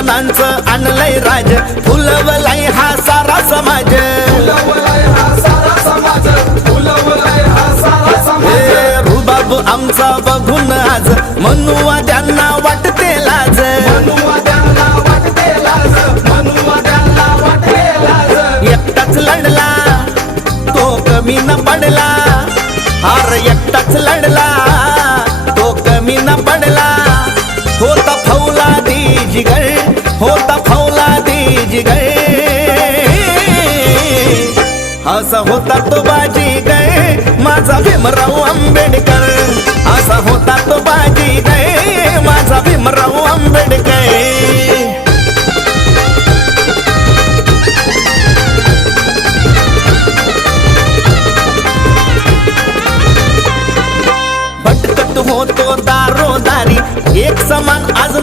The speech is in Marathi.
शोषणांचं आणलंय राज, फुलवलाय हा सारा समाज, रुबाब आमचा बघून आज मनुवाद्यांना वाटते लाज, एकटाच लढला तो कमी न पडला, हार एकटाच लढला तो कमी न पडला, होता फौलादी जिगर, होता फौलादी जिगर, असा होता तो बाजीगर माझा भीमराव आंबेडकर, असा होता तो बाजीगर माझा भीमराव